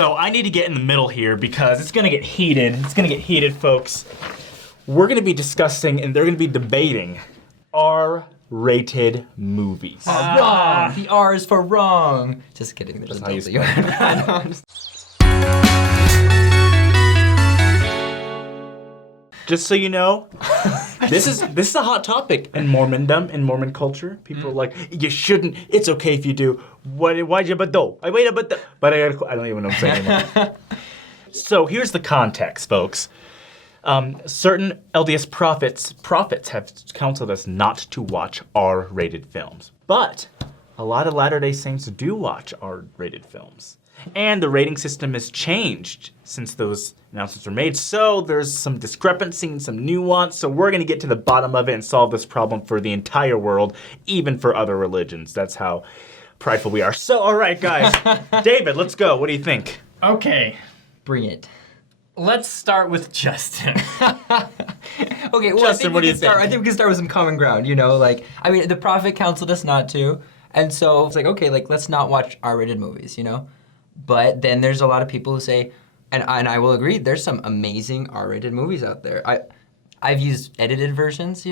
So I need to get in the middle here because it's gonna get heated. It's gonna get heated, folks. We're gonna be discussing and they're gonna be debating R-rated movies. Wrong. The R is for wrong. Just kidding. That's how you spell it. Just so you know, this is a hot topic in Mormondom, in Mormon culture. People are like, you shouldn't. It's okay if you do. Why'd you but do? I wait, but I don't even know what I'm saying anymore. So here's the context, folks. Certain LDS prophets have counseled us not to watch R-rated films, but a lot of Latter-day Saints do watch R-rated films. And the rating system has changed since those announcements were made. So there's some discrepancy and some nuance. So we're going to get to the bottom of it and solve this problem for the entire world, even for other religions. That's how prideful we are. So, all right, guys. David, let's go. What do you think? Okay. Bring it. Let's start with Justin. Okay, well, Justin, what do you think? I think we can start with some common ground, the prophet counseled us not to. And so it's like, okay, let's not watch R-rated movies, But then there's a lot of people who say, and I will agree, there's some amazing R-rated movies out there. I've used edited versions,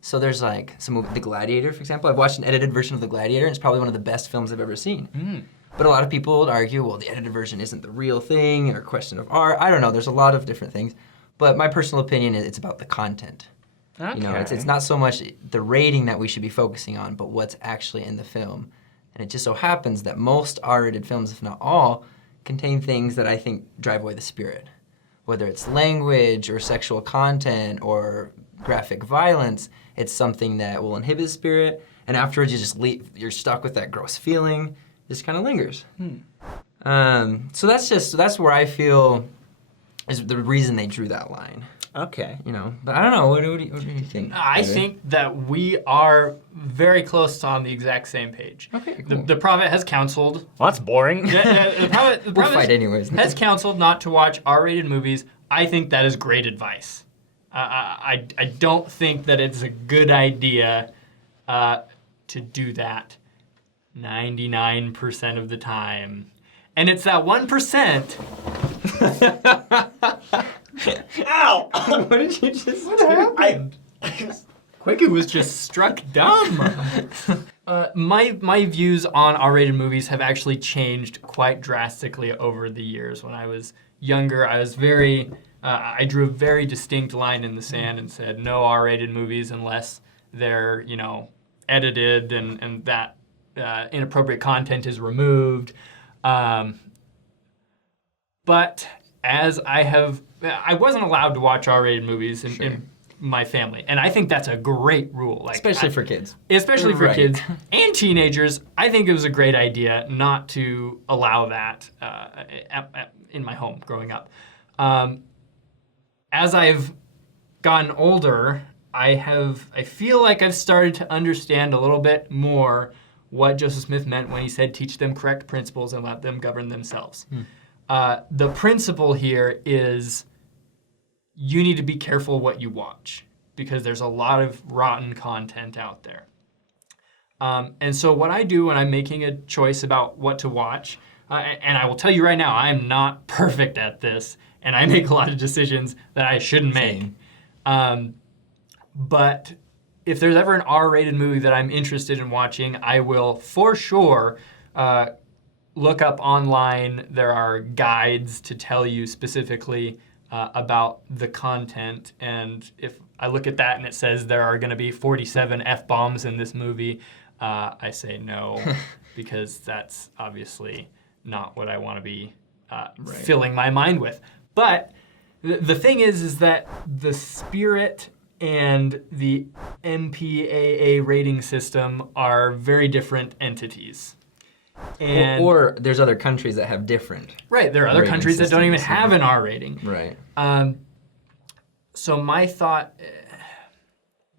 So there's some movie, The Gladiator, for example. I've watched an edited version of The Gladiator, and it's probably one of the best films I've ever seen. But a lot of people would argue, well, the edited version isn't the real thing, or question of art. I don't know. There's a lot of different things. But my personal opinion is it's about the content. Okay. It's not so much the rating that we should be focusing on, but what's actually in the film. And it just so happens that most R-rated films, if not all, contain things that I think drive away the spirit. Whether it's language or sexual content or graphic violence, it's something that will inhibit the spirit. And afterwards, you're stuck with that gross feeling. It just kind of lingers. So that's where I feel is the reason they drew that line. Okay. But I don't know. What do you think? I think that we are very close on the exact same page. Okay, cool. The prophet has counseled. Well, that's boring. The prophet We'll fight anyways. has counseled not to watch R-rated movies. I think that is great advice. I don't think that it's a good idea to do that 99% of the time. And it's that 1%. Ow! What did you just do? happened? Quick, it was just struck dumb. My views on R-rated movies have actually changed quite drastically over the years. When I was younger, I was I drew a very distinct line in the sand and said no R-rated movies unless they're, edited and that inappropriate content is removed. But as I wasn't allowed to watch R-rated movies in my family, and I think that's a great rule. Especially for kids. Especially for Right. kids and teenagers. I think it was a great idea not to allow that in my home growing up. As I've gotten older, I feel like I've started to understand a little bit more what Joseph Smith meant when he said teach them correct principles and let them govern themselves. The principle here is you need to be careful what you watch because there's a lot of rotten content out there. And so what I do when I'm making a choice about what to watch, and I will tell you right now, I am not perfect at this, and I make a lot of decisions that I shouldn't make. But if there's ever an R-rated movie that I'm interested in watching, I will for sure look up online. There are guides to tell you specifically about the content. And if I look at that and it says there are going to be 47 F-bombs in this movie, I say no, because that's obviously not what I want to be filling my mind with. But the thing is that the spirit and the MPAA rating system are very different entities. And Or there's other countries that have different. right, there are other rating countries that don't even systems, have an R rating. Right. So my thought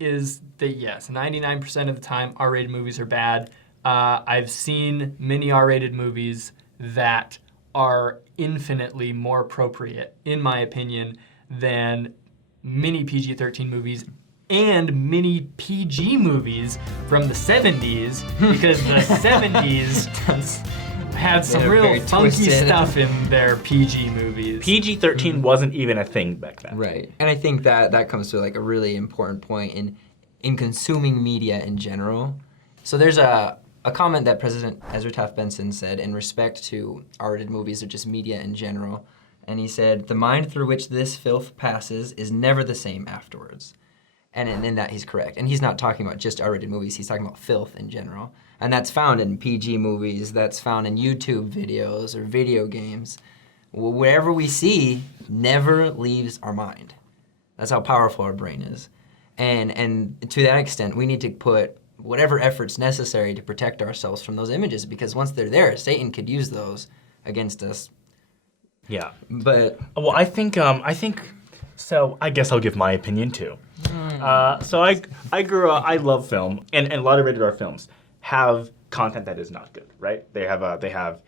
is that yes, 99% of the time R-rated movies are bad. I've seen many R-rated movies that are infinitely more appropriate, in my opinion, than many PG-13 movies and many PG movies from the 70s, because the 70s had some They're real very funky twisted. stuff in their PG movies. PG-13 wasn't even a thing back then. Right. And I think that comes to like a really important point in consuming media in general. So there's a comment that President Ezra Taft Benson said in respect to R-rated movies or just media in general. And he said, "The mind through which this filth passes is never the same afterwards." And in that he's correct. And he's not talking about just R-rated movies, he's talking about filth in general. And that's found in PG movies, that's found in YouTube videos or video games. Whatever we see never leaves our mind. That's how powerful our brain is. And to that extent, we need to put whatever efforts necessary to protect ourselves from those images, because once they're there, Satan could use those against us. Yeah. But Well, I think so. I guess I'll give my opinion too. So I grew up. I love film, and a lot of rated R films have content that is not good, right? They have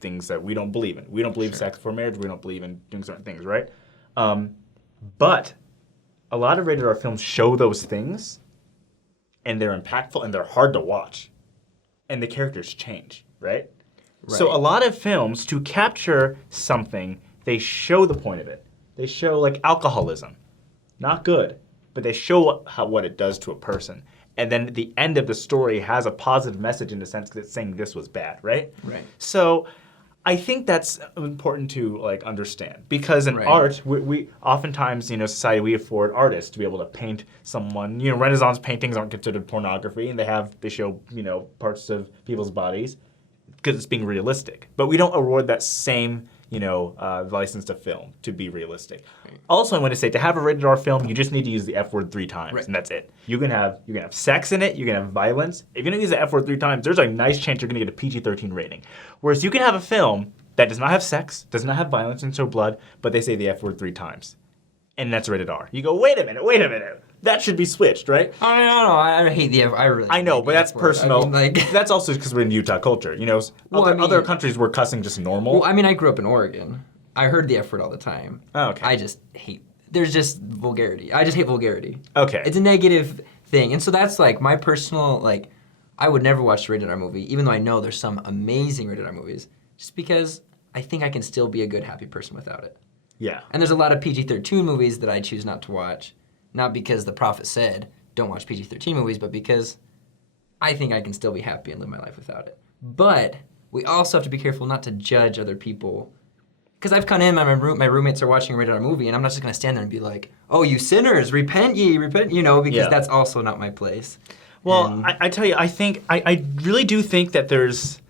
things that we don't believe in. We don't believe sex before marriage. We don't believe in doing certain things, right? But a lot of rated R films show those things, and they're impactful and they're hard to watch, and the characters change, right? So a lot of films, to capture something, they show the point of it. They show like alcoholism, not good, but they show what it does to a person. And then the end of the story has a positive message in the sense that it's saying this was bad, right? Right. So I think that's important to like understand, because in Right. art, we oftentimes, society, we afford artists to be able to paint someone. Renaissance paintings aren't considered pornography, and they show parts of people's bodies because it's being realistic. But we don't award that same license to film to be realistic. Also, I want to say, to have a rated R film, you just need to use the F word 3 times, Right. and that's it. You can have sex in it, you can have violence. If you're gonna use the F word 3 times, there's a nice chance you're gonna get a PG-13 rating. Whereas you can have a film that does not have sex, does not have violence and show blood, but they say the F word 3 times, and that's rated R. You go, wait a minute. That should be switched, right? Oh, no, I hate the F. I know, hate but the that's F word. personal. I mean, like, That's also because we're in Utah culture. Other countries were cussing just normal. well, I mean, I grew up in Oregon. I heard the F word all the time. Oh, okay. I just hate. There's just vulgarity. I just hate vulgarity. Okay. It's a negative thing, and so that's like my personal like. I would never watch a rated R movie, even though I know there's some amazing rated R movies, just because I think I can still be a good, happy person without it. Yeah. And there's a lot of PG-13 movies that I choose not to watch, not because the prophet said don't watch PG-13 movies, but because I think I can still be happy and live my life without it. But we also have to be careful not to judge other people. Because I've come in, my roommates are watching a rated R movie, and I'm not just going to stand there and be like, "Oh, you sinners, repent ye, repent," because Yeah. that's also not my place. Well, And- I tell you, I really do think that there's,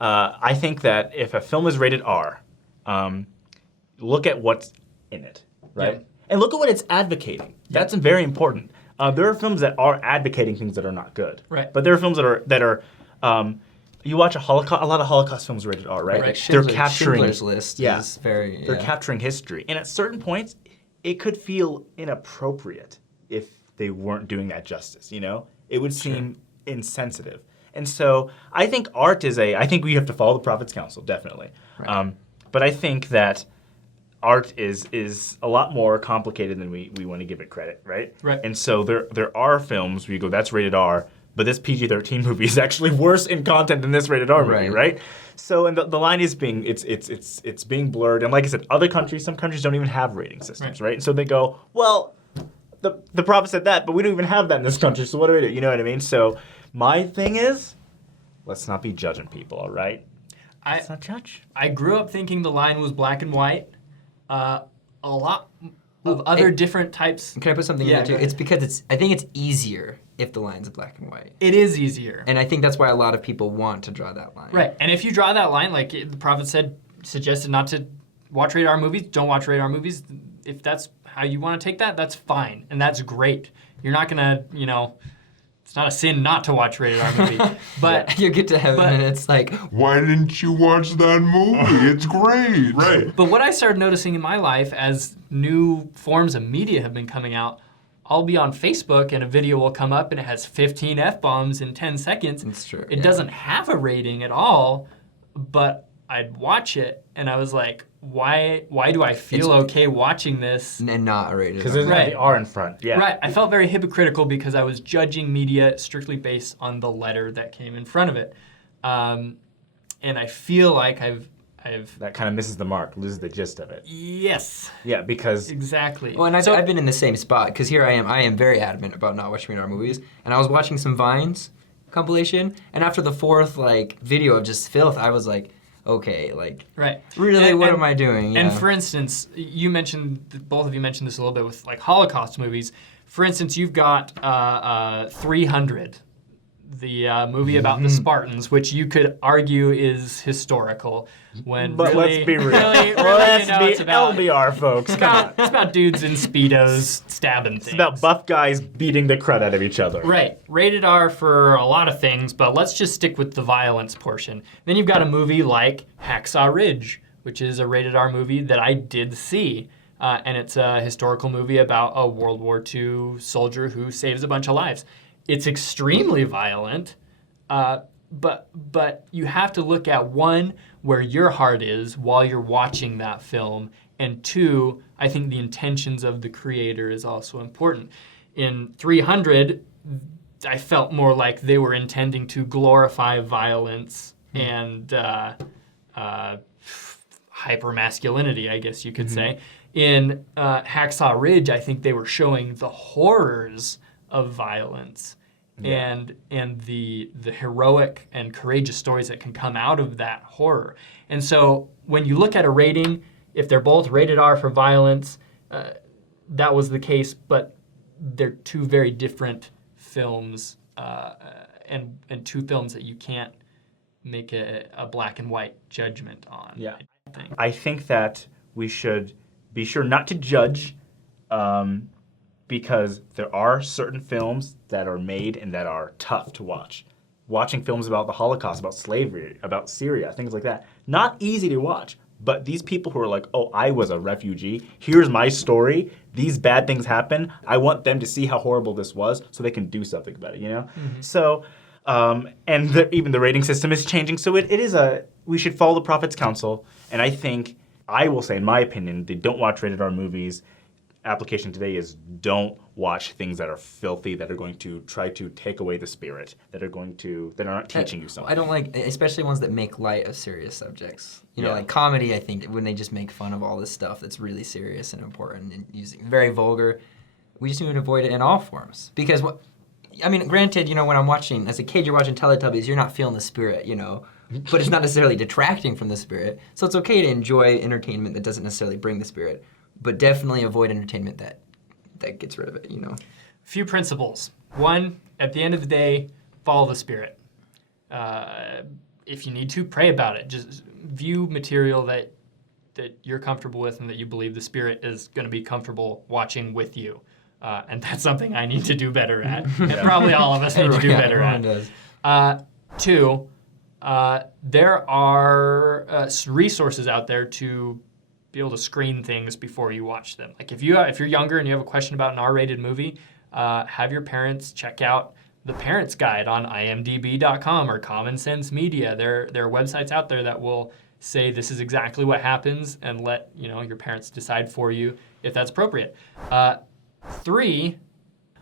I think that if a film is rated R, look at what's in it, right? Yeah. And look at what it's advocating. That's very important. There are films that are advocating things that are not good. Right. But there are films that are you watch a lot of Holocaust films rated R, right? Right, They're capturing Schindler's List is very. They're capturing history. And at certain points, it could feel inappropriate if they weren't doing that justice, It would seem insensitive. And so I think I think we have to follow the prophet's counsel, definitely. Right. But I think that art is a lot more complicated than we want to give it credit, right? Right. And so there are films where you go, that's rated R, but this PG-13 movie is actually worse in content than this rated R movie, right? So, and the line is being it's being blurred. And like I said, some countries don't even have rating systems, right? And so they go, well, the prophet said that, but we don't even have that in this country, so what do we do? You know what I mean? So my thing is, let's not be judging people, all right? Let's not judge. I grew up thinking the line was black and white. A lot of other different types. Can I put something Yeah, in there go too? It's because I think it's easier if the line's black and white. It is easier. And I think that's why a lot of people want to draw that line. Right. And if you draw that line, like the prophet suggested not to watch rated R movies, don't watch rated R movies. If that's how you want to take that, that's fine. And that's great. You're not going to, it's not a sin not to watch rated R movie. But You get to heaven and it's like, Why didn't you watch that movie? It's great. Right. But what I started noticing in my life as new forms of media have been coming out, I'll be on Facebook and a video will come up and it has 15 F-bombs in 10 seconds. It's true, It yeah. doesn't have a rating at all, but I'd watch it and I was like, why do I feel okay watching this? and not a rated Because R. there's not Right. the R in front. Yeah. Right. I felt very hypocritical because I was judging media strictly based on the letter that came in front of it. and I feel like I've That kind of misses the mark, loses the gist of it. yes, Yeah, because exactly. Well, and I've been in the same spot because here I am very adamant about not watching rated R movies, and I was watching some Vines compilation, and after the fourth like video of just filth, I was like, okay, like right. really, what am I doing? And Yeah. for instance, both of you mentioned this a little bit with like Holocaust movies. For instance, you've got 300, the movie about the Spartans, which you could argue is historical. When but really, let's be real. really, Let's you know, be it's about, LBR, folks. Come on. it's about dudes in Speedos stabbing things. It's about buff guys beating the crud out of each other. Right. Rated R for a lot of things, but let's just stick with the violence portion. Then you've got a movie like Hacksaw Ridge, which is a rated R movie that I did see. And it's a historical movie about a World War II soldier who saves a bunch of lives. It's extremely violent, but you have to look at one, where your heart is while you're watching that film, and two, I think the intentions of the creator is also important. In 300, I felt more like they were intending to glorify violence and hypermasculinity, I guess you could say. In Hacksaw Ridge, I think they were showing the horrors of violence and the heroic and courageous stories that can come out of that horror. And so when you look at a rating, if they're both rated R for violence, that was the case, but they're two very different films and two films that you can't make a black and white judgment on. Yeah. I think. I think that we should be sure not to judge because there are certain films that are made and that are tough to watch. Watching films about the Holocaust, about slavery, about Syria, things like that, not easy to watch. But these people who are like, oh, I was a refugee, here's my story, these bad things happen, I want them to see how horrible this was so they can do something about it, you know? So, and even the rating system is changing, so we should follow the Prophet's counsel, and I think, I will say, in my opinion, they don't watch rated R movies. Application today is don't watch things that are filthy, that are going to try to take away the spirit, that are not teaching you something. I don't like, especially ones that make light of serious subjects. You know, Yeah. like comedy, I think, when they just make fun of all this stuff that's really serious and important and using very vulgar, we just need to avoid it in all forms. Because, granted, you know, when I'm watching, as a kid, you're watching Teletubbies, you're not feeling the spirit, you know, but it's not necessarily detracting from the spirit. So it's okay to enjoy entertainment that doesn't necessarily bring the spirit, but definitely avoid entertainment that gets rid of it, you know. Few principles. One, at the end of the day, follow the spirit. If you need to, pray about it. Just view material that you're comfortable with and that you believe the spirit is going to be comfortable watching with you. And that's something I need to do better at. And probably all of us need to do better at. Does. Two, there are resources out there to be able to screen things before you watch them. Like if you're younger and you have a question about an R-rated movie, have your parents check out the Parents Guide on imdb.com or Common Sense Media. There are websites out there that will say this is exactly what happens and let your parents decide for you if that's appropriate. Three,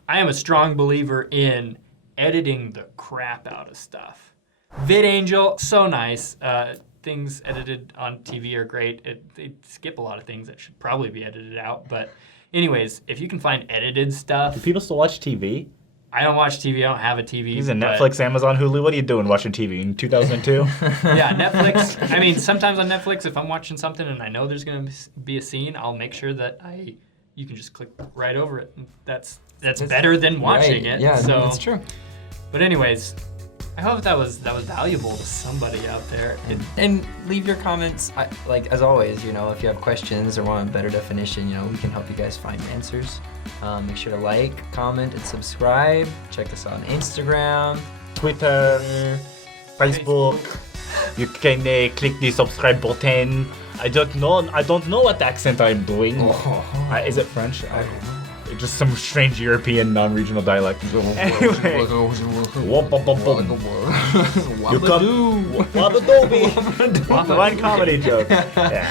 I am a strong believer in editing the crap out of stuff. VidAngel, so nice. Things edited on TV are great. They skip a lot of things that should probably be edited out. But anyways, if you can find edited stuff. Do people still watch TV? I don't watch TV. I don't have a TV. He's in Netflix, Amazon, Hulu. What are you doing watching TV in 2002? Yeah, Netflix. I mean, sometimes on Netflix, if I'm watching something and I know there's going to be a scene, I'll make sure that you can just click right over it. That's better than watching it. Yeah, so, that's true. But anyways, I hope that was valuable to somebody out there. And leave your comments, like as always, you know, if you have questions or want a better definition, you know, we can help you guys find answers. Make sure to like, comment, and subscribe. Check us out on Instagram, Twitter, Facebook. You can click the subscribe button. I don't know what accent I'm doing. Is it French? I don't know. Just some strange European non-regional dialect. Anyway. You come. Wabadoobie. One comedy joke. Yeah.